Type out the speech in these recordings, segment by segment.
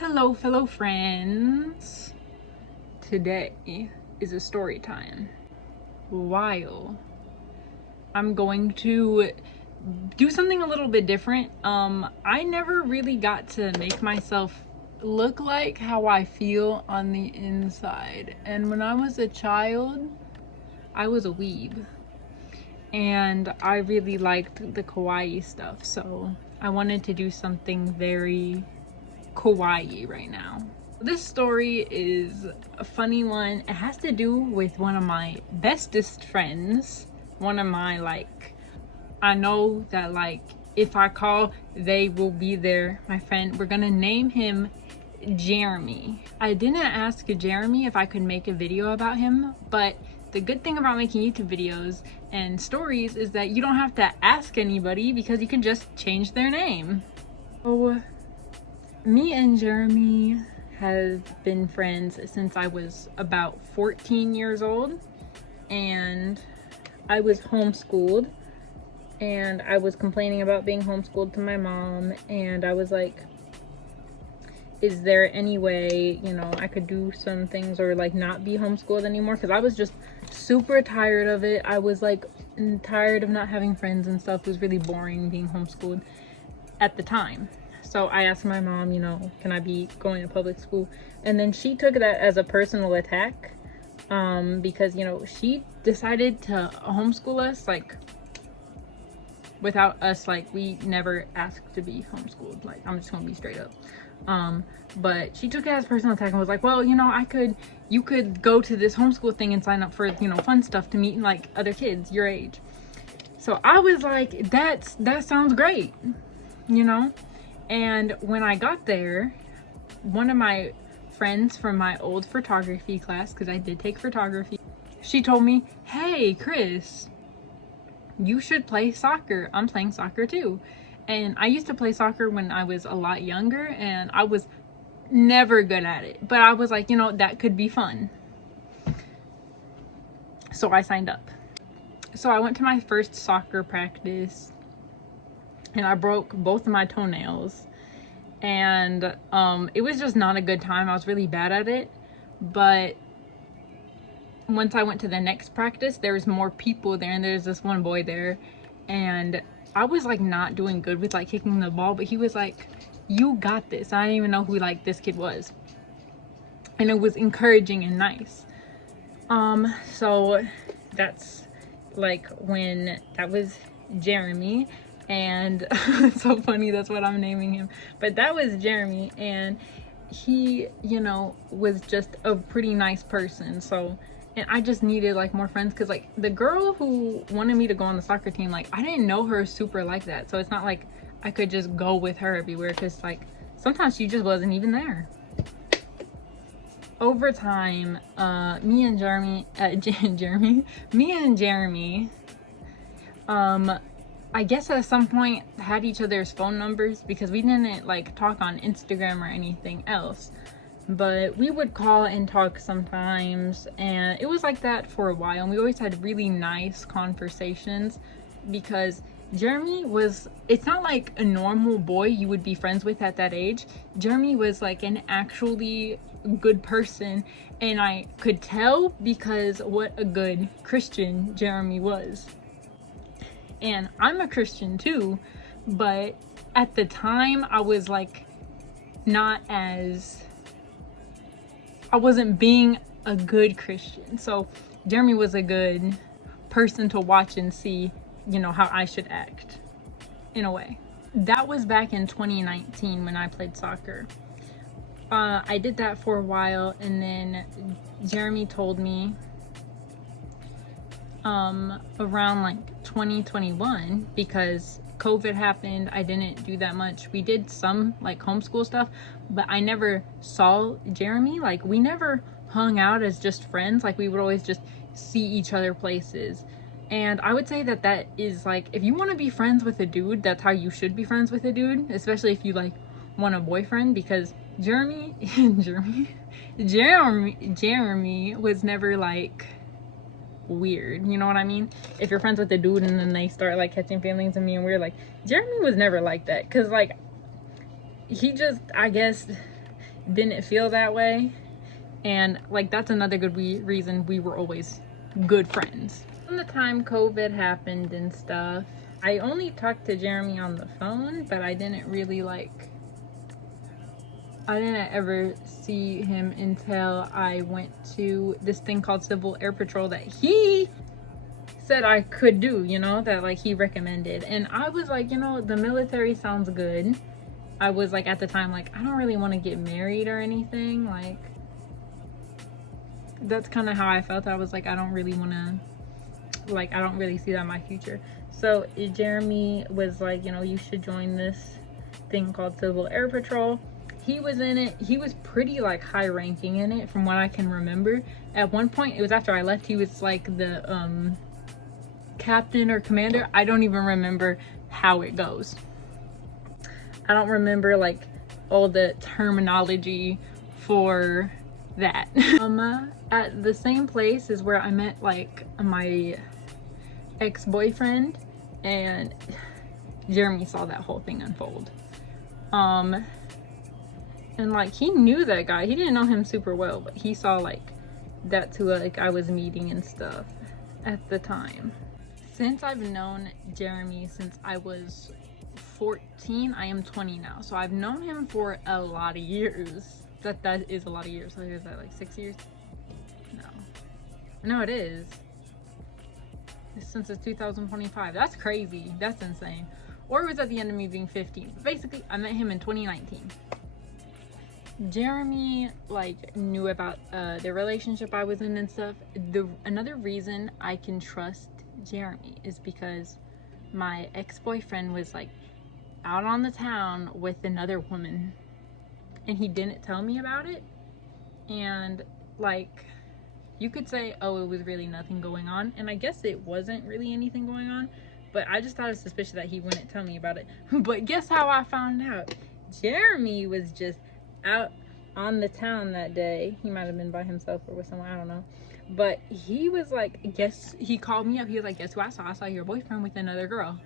Hello, fellow friends. Today is a story time. While I'm going to do something a little bit different. I never really got to make myself look like how I feel on the inside. And when I was a child, I was a weeb. And I really liked the kawaii stuff. So I wanted to do something very kawaii right now. This story is a funny one. It has to do with one of my bestest friends. One of my, I know that if I call, they will be there. My friend, we're gonna name him Jeremy. I didn't ask Jeremy if I could make a video about him, but the good thing about making YouTube videos and stories is that you don't have to ask anybody because you can just change their name. So me and Jeremy have been friends since I was about 14 years old, and I was homeschooled, and I was complaining about being homeschooled to my mom, and I was like, is there any way, I could do some things or not be homeschooled anymore? Because I was just super tired of it. I was tired of not having friends and stuff. It was really boring being homeschooled at the time. So I asked my mom, can I be going to public school? And then she took that as a personal attack, because, she decided to homeschool us, without us, we never asked to be homeschooled. I'm just gonna be straight up. But she took it as a personal attack and was like, well, you could go to this homeschool thing and sign up for, fun stuff to meet, other kids your age. So I was like, that sounds great, And when I got there, one of my friends from my old photography class, because I did take photography, she told me, hey, Chris, you should play soccer. I'm playing soccer too. And I used to play soccer when I was a lot younger, and I was never good at it. But I was like, that could be fun. So I signed up. So I went to my first soccer practice, and I broke both of my toenails, and it was just not a good time. I was really bad at it. But once I went to the next practice, there was more people there, and there's this one boy there, and I was not doing good with kicking the ball, but he was like, you got this. I didn't even know who this kid was, and it was encouraging and nice. So that's when that was Jeremy. And it's so funny, that's what I'm naming him. But that was Jeremy, and he, was just a pretty nice person. So, and I just needed more friends, because the girl who wanted me to go on the soccer team, I didn't know her super like that. So it's not like I could just go with her everywhere, because sometimes she just wasn't even there. Over time, me and Jeremy, I guess at some point had each other's phone numbers, because we didn't talk on Instagram or anything else, but we would call and talk sometimes, and it was like that for a while, and we always had really nice conversations, because Jeremy was, it's not like a normal boy you would be friends with at that age. Jeremy was an actually good person, and I could tell because what a good Christian Jeremy was. And I'm a Christian too, but at the time I was not as, I wasn't being a good Christian. So Jeremy was a good person to watch and see, how I should act in a way. That was back in 2019 when I played soccer. I did that for a while, and then Jeremy told me around 2021, because COVID happened, I didn't do that much. We did some homeschool stuff, but I never saw Jeremy. We never hung out as just friends. We would always just see each other places. And I would say that is if you want to be friends with a dude, that's how you should be friends with a dude, especially if you want a boyfriend, because Jeremy was never weird, you know what I mean? If you're friends with a dude and then they start catching feelings in me and we're Jeremy was never like that, because he just, I guess didn't feel that way. And like that's another good reason we were always good friends. From the time COVID happened and stuff, I only talked to Jeremy on the phone, but I didn't really I didn't ever see him until I went to this thing called Civil Air Patrol that he said I could do, you know, that like he recommended. And I was like, you know, the military sounds good. I was like at the time like, I don't really want to get married or anything. Like that's kind of how I felt. I was like, I don't really want to, like, I don't really see that in my future. So Jeremy was like, you know, you should join this thing called Civil Air Patrol. He was in it. He was pretty like high ranking in it from what I can remember. At one point, it was after I left, he was like the captain or commander. I don't even remember how it goes. I don't remember like all the terminology for that. At the same place is where I met like my ex-boyfriend, and Jeremy saw that whole thing unfold. And like he knew that guy. He didn't know him super well, but he saw like that's who like I was meeting and stuff at the time. Since I've known Jeremy since I was 14, I am 20 now. So I've known him for a lot of years. That is a lot of years. So is that like 6 years? No, it is. Since it's 2025. That's crazy. That's insane. Or it was at the end of me being 15. But basically, I met him in 2019. Jeremy like knew about the relationship I was in and stuff. Another reason I can trust Jeremy is because my ex-boyfriend was like out on the town with another woman, and he didn't tell me about it. And like you could say, oh, it was really nothing going on, and I guess it wasn't really anything going on, but I just thought it was suspicious that he wouldn't tell me about it. But guess how I found out? Jeremy was just out on the town that day. He might have been by himself or with someone, I don't know, but he was like, he called me up. He was like, guess who I saw your boyfriend with another girl.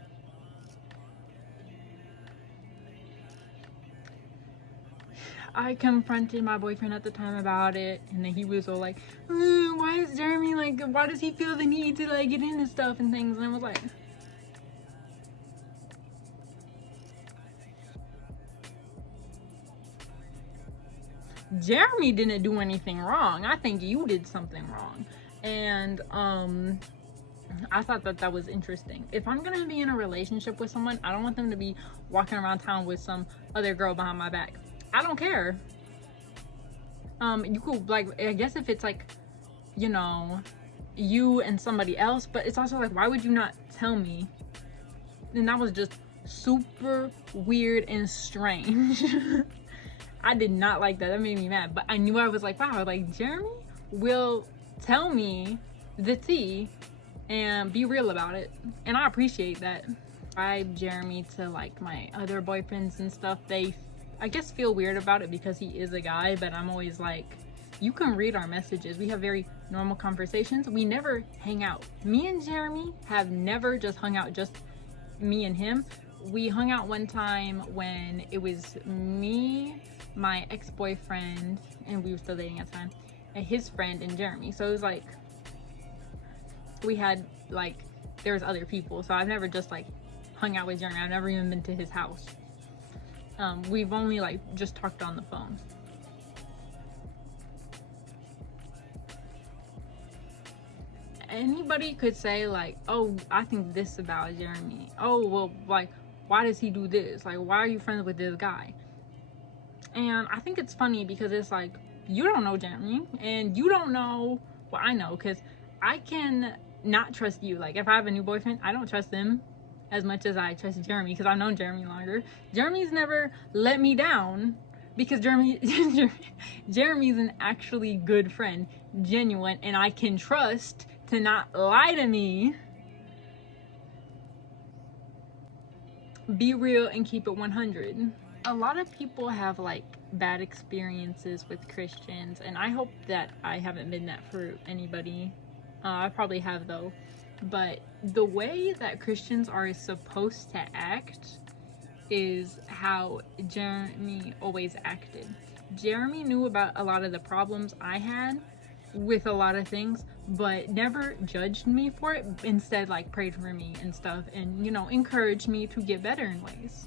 I confronted my boyfriend at the time about it, and then he was all like, why is Jeremy like, why does he feel the need to like get into stuff and things? And I was like, Jeremy didn't do anything wrong. I think you did something wrong. And I thought that was interesting. If I'm gonna be in a relationship with someone, I don't want them to be walking around town with some other girl behind my back. I don't care. You could like, I guess if it's like, you know, you and somebody else, but it's also like, why would you not tell me? And that was just super weird and strange. I did not like that. That made me mad. But I knew, I was like, wow, like Jeremy will tell me the tea and be real about it. And I appreciate that. Jeremy to like my other boyfriends and stuff, they I guess feel weird about it because he is a guy, but I'm always like, you can read our messages. We have very normal conversations. We never hang out. Me and Jeremy have never just hung out, just me and him. We hung out one time when it was me, my ex-boyfriend, and we were still dating at the time, and his friend and Jeremy. So it was like, we had like, there was other people. So I've never just like hung out with Jeremy. I've never even been to his house. We've only like just talked on the phone. Anybody could say like, oh, I think this about Jeremy. Oh, well, like, why does he do this? Like, why are you friends with this guy? And I think it's funny because it's like, you don't know Jeremy and you don't know what I know, because I can not trust you. Like, if I have a new boyfriend, I don't trust him as much as I trust Jeremy because I've known Jeremy longer. Jeremy's never let me down because Jeremy's an actually good friend, genuine, and I can trust to not lie to me, be real, and keep it 100. A lot of people have like bad experiences with Christians, and I hope that I haven't been that for anybody. I probably have though. But the way that Christians are supposed to act is how Jeremy always acted. Jeremy knew about a lot of the problems I had with a lot of things, but never judged me for it. Instead, like, prayed for me and stuff, and, you know, encouraged me to get better in ways.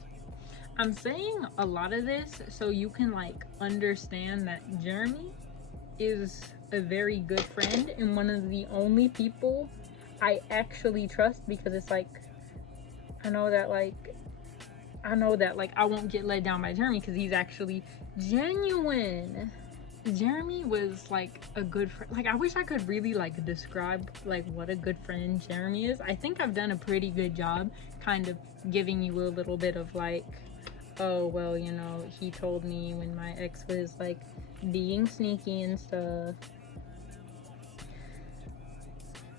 I'm saying a lot of this so you can, like, understand that Jeremy is a very good friend and one of the only people I actually trust, because it's like, I know that I won't get let down by Jeremy because he's actually genuine. Jeremy was like a good friend. Like, I wish I could really like describe like what a good friend Jeremy is. I think I've done a pretty good job kind of giving you a little bit of like, oh well, you know, he told me when my ex was like being sneaky and stuff.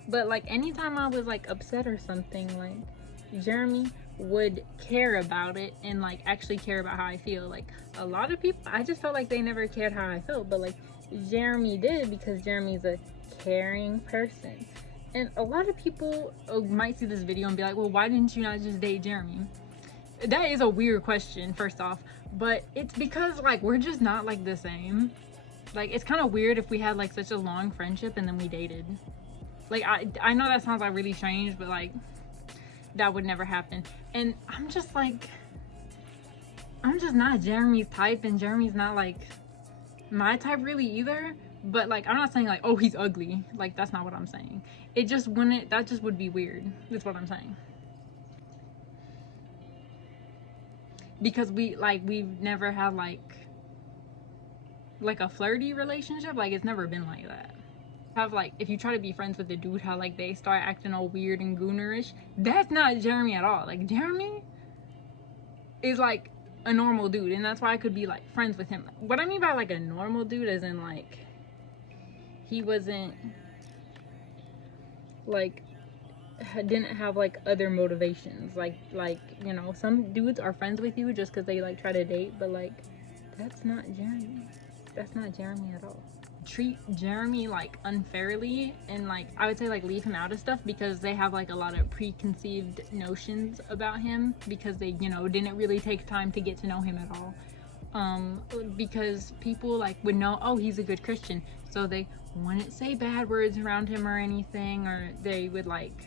But like anytime I was like upset or something, like Jeremy would care about it and like actually care about how I feel. Like a lot of people, I just felt like they never cared how I felt, but like Jeremy did, because Jeremy's a caring person. And a lot of people might see this video and be like, well, why didn't you not just date Jeremy? That is a weird question, first off, but it's because like we're just not like the same. Like it's kind of weird if we had like such a long friendship and then we dated. Like I know that sounds like really strange, but like that would never happen. And I'm just like, I'm just not Jeremy's type, and Jeremy's not like my type really either. But like, I'm not saying like, oh, he's ugly. Like, that's not what I'm saying. It just wouldn't, that just would be weird. That's what I'm saying. Because we've never had like a flirty relationship. Like, it's never been like that. Have like, if you try to be friends with a dude, how like they start acting all weird and goonerish. That's not Jeremy at all. Like, Jeremy is like a normal dude, and that's why I could be like friends with him. What I mean by like a normal dude is in like, he wasn't like, didn't have like other motivations. Like you know, some dudes are friends with you just because they like try to date, but like that's not Jeremy. That's not Jeremy at all. Treat Jeremy like unfairly, and like I would say like leave him out of stuff because they have like a lot of preconceived notions about him, because they, you know, didn't really take time to get to know him at all. Because people like would know, oh, he's a good Christian, so they wouldn't say bad words around him or anything, or they would like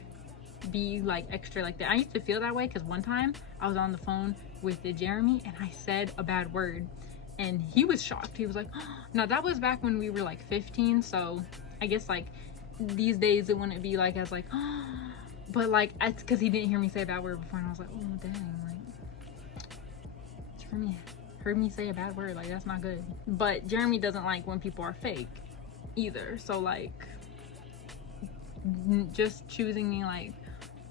be like extra like that. I used to feel that way because one time I was on the phone with Jeremy and I said a bad word. And he was shocked. He was like, oh. Now that was back when we were like 15, so I guess like these days it wouldn't be like as like, oh. But like, it's because he didn't hear me say a bad word before, and I was like, oh dang, like Jeremy heard me say a bad word, like that's not good. But Jeremy doesn't like when people are fake either, so like just choosing me like,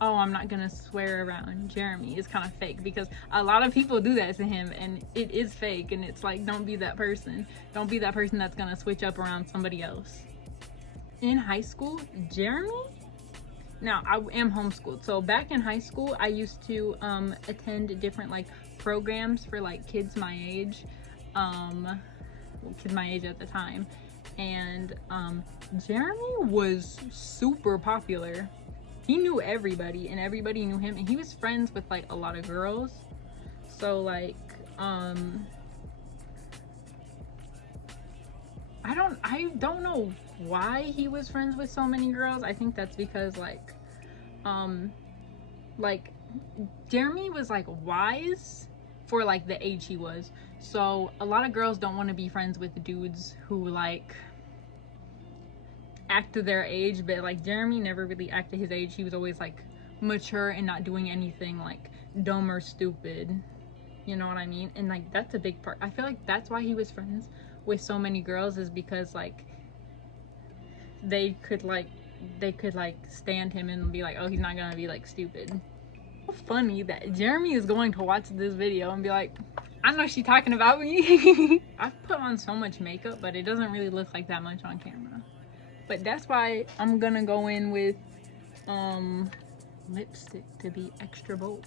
oh, I'm not gonna swear around Jeremy is kind of fake, because a lot of people do that to him and it is fake, and it's like, don't be that person. Don't be that person that's gonna switch up around somebody else. In high school, Jeremy, now I am homeschooled, so back in high school I used to attend different like programs for like kids my age, kids my age at the time, and Jeremy was super popular. He knew everybody and everybody knew him, and he was friends with like a lot of girls. So like I don't know why he was friends with so many girls. I think that's because like Jeremy was like wise for like the age he was. So a lot of girls don't want to be friends with dudes who like act to their age, but like Jeremy never really acted his age. He was always like mature and not doing anything like dumb or stupid, you know what I mean? And like that's a big part. I feel like that's why he was friends with so many girls, is because like they could like stand him and be like, oh, he's not gonna be like stupid. So funny that Jeremy is going to watch this video and be like, I know she's talking about me. I've put on so much makeup, but it doesn't really look like that much on camera. But that's why I'm gonna go in with lipstick to be extra bold.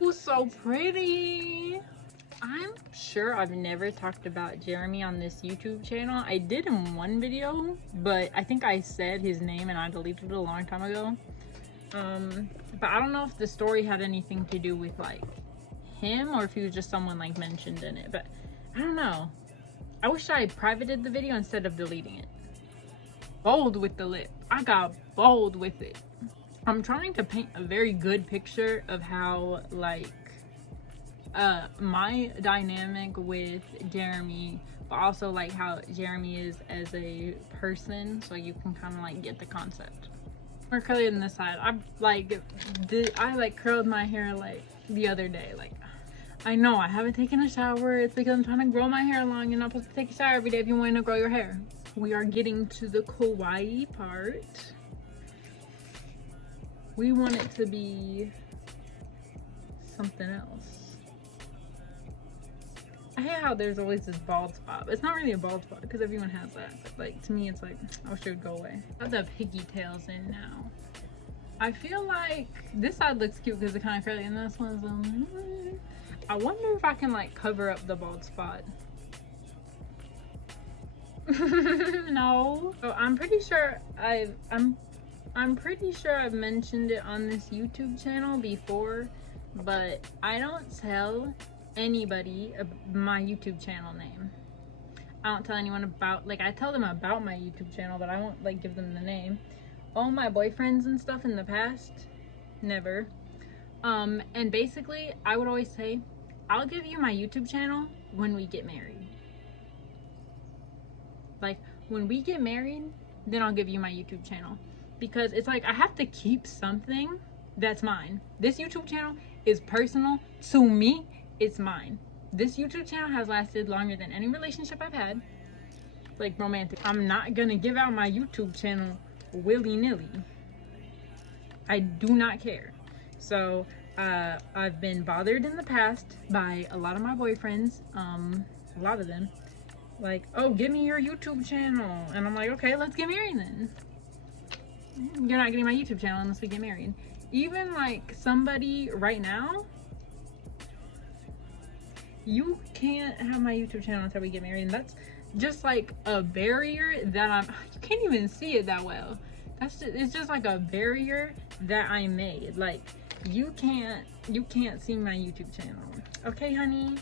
Ooh, so pretty. I'm sure I've never talked about Jeremy on this YouTube channel. I did in one video, but I think I said his name and I deleted it a long time ago. But I don't know if the story had anything to do with like him, or if he was just someone like mentioned in it, but I don't know. I wish I privated the video instead of deleting it. Bold with the lip. I got bold with it. I'm trying to paint a very good picture of how, like, my dynamic with Jeremy, but also like how Jeremy is as a person, so you can kind of like get the concept. More curly than this side. I like curled my hair like the other day. Like, I know I haven't taken a shower. It's because I'm trying to grow my hair long. You're not supposed to take a shower every day if you want to grow your hair. We are getting to the kawaii part. We want it to be something else. I hate how there's always this bald spot. It's not really a bald spot because everyone has that. But like, to me, it's like, I wish it would go away. I have the pigtails in now. I feel like this side looks cute because it's kind of curly, and this one's I wonder if I can like cover up the bald spot. No. So I'm pretty sure I'm pretty sure I've mentioned it on this YouTube channel before, but I don't tell anybody my YouTube channel name. I don't tell anyone about, like, I tell them about my YouTube channel, but I won't like give them the name. All my boyfriends and stuff in the past, never. And basically I would always say, I'll give you my YouTube channel when we get married. Like, when we get married, then I'll give you my YouTube channel. Because it's like, I have to keep something that's mine. This YouTube channel is personal to me. It's mine. This YouTube channel has lasted longer than any relationship I've had, like romantic. I'm not gonna give out my YouTube channel willy-nilly. I do not care. So I've been bothered in the past by a lot of my boyfriends, a lot of them, like, oh, give me your YouTube channel. And I'm like, okay, let's get married then. You're not getting my YouTube channel unless we get married. Even like somebody right now, you can't have my YouTube channel until we get married. And that's just like a barrier that you can't even see it that well. It's just like a barrier that I made. Like, you can't see my YouTube channel. Okay, honey?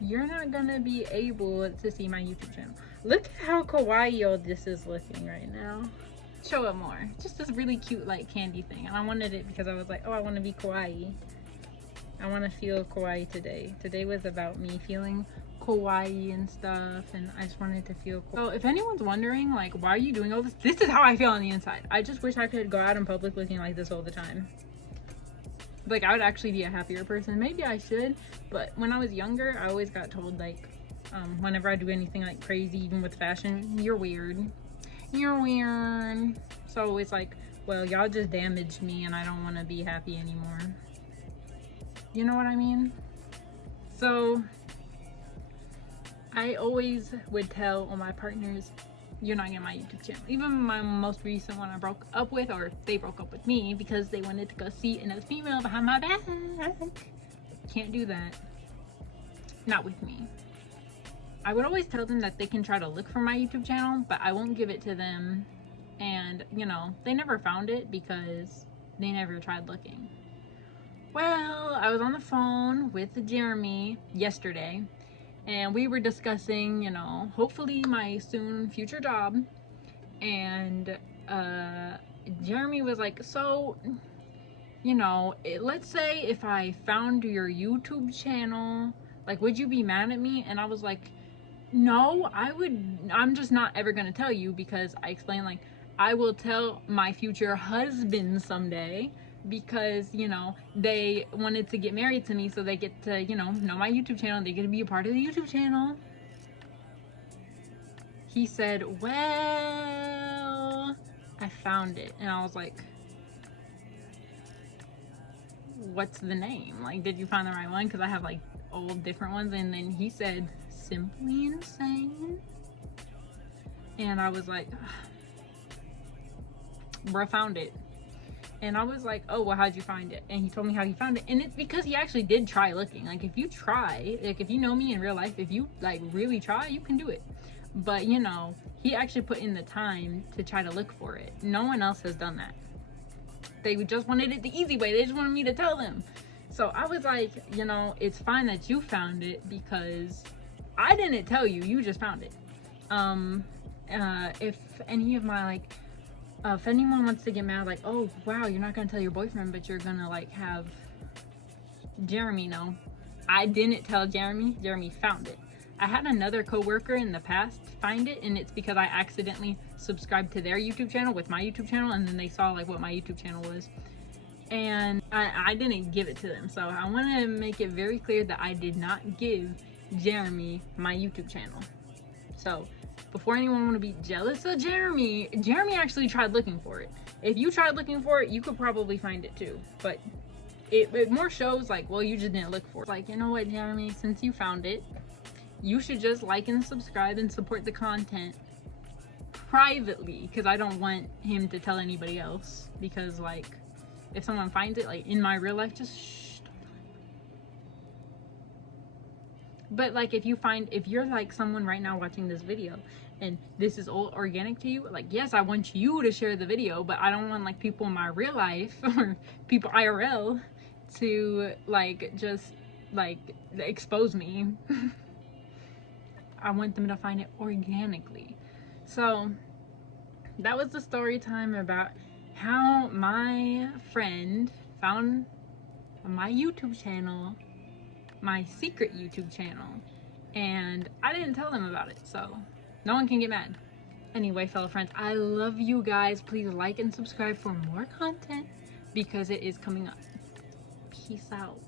You're not gonna be able to see my YouTube channel. Look at how kawaii this is looking right now. Show it more. Just this really cute like candy thing. And I wanted it because I was like, oh, I want to be kawaii. I want to feel kawaii today. Today was about me feeling kawaii and stuff, and I just wanted to feel cool. So if anyone's wondering like, why are you doing all this? This is how I feel on the inside. I just wish I could go out in public looking like this all the time. Like, I would actually be a happier person. Maybe I should, but when I was younger, I always got told like, whenever I do anything like crazy, even with fashion, you're weird. You're weird. So it's like, well, y'all just damaged me and I don't want to be happy anymore. You know what I mean? So I always would tell all my partners, you're not getting my YouTube channel. Even my most recent one I broke up with, or they broke up with me because they wanted to go see another female behind my back. Can't do that. Not with me. I would always tell them that they can try to look for my YouTube channel, but I won't give it to them. And, you know, they never found it because they never tried looking. Well, I was on the phone with Jeremy yesterday, and we were discussing, you know, hopefully my soon future job. And Jeremy was like, so, you know, let's say if I found your YouTube channel, like, would you be mad at me? And I was like, no, I'm just not ever gonna tell you, because I explained, like, I will tell my future husband someday, because, you know, they wanted to get married to me so they get to, you know my YouTube channel. They get to be a part of the YouTube channel. He said, well, I found it. And I was like, what's the name? Like, did you find the right one? Because I have like old different ones. And then he said, Simply Insane. And I was like, bro, found it. And I was like, oh, well, how'd you find it? And he told me how he found it. And it's because he actually did try looking. Like, if you try, like, if you know me in real life, if you like really try, you can do it. But, you know, he actually put in the time to try to look for it. No one else has done that. They just wanted it the easy way. They just wanted me to tell them. So I was like, you know, it's fine that you found it, because I didn't tell you, you just found it. If any of my like, if anyone wants to get mad, like, oh wow, you're not gonna tell your boyfriend, but you're gonna like have Jeremy know. I didn't tell Jeremy. Jeremy found it. I had another coworker in the past find it, and it's because I accidentally subscribed to their YouTube channel with my YouTube channel, and then they saw like what my YouTube channel was, and I didn't give it to them. So I want to make it very clear that I did not give Jeremy my YouTube channel. So before anyone want to be jealous of Jeremy actually tried looking for it. If you tried looking for it, you could probably find it too, but it more shows like, well, you just didn't look for it. Like, you know what, Jeremy, since you found it, you should just like and subscribe and support the content privately, because I don't want him to tell anybody else. Because like, if someone finds it like in my real life, just shh, don't tell anybody. But like, if you're like someone right now watching this video and this is all organic to you, like, yes, I want you to share the video, but I don't want like people in my real life or people IRL to like just like expose me. I want them to find it organically. So that was the story time about how my friend found my YouTube channel, my secret YouTube channel, and I didn't tell them about it, so no one can get mad. Anyway, fellow friends, I love you guys. Please like and subscribe for more content because it is coming up. Peace out.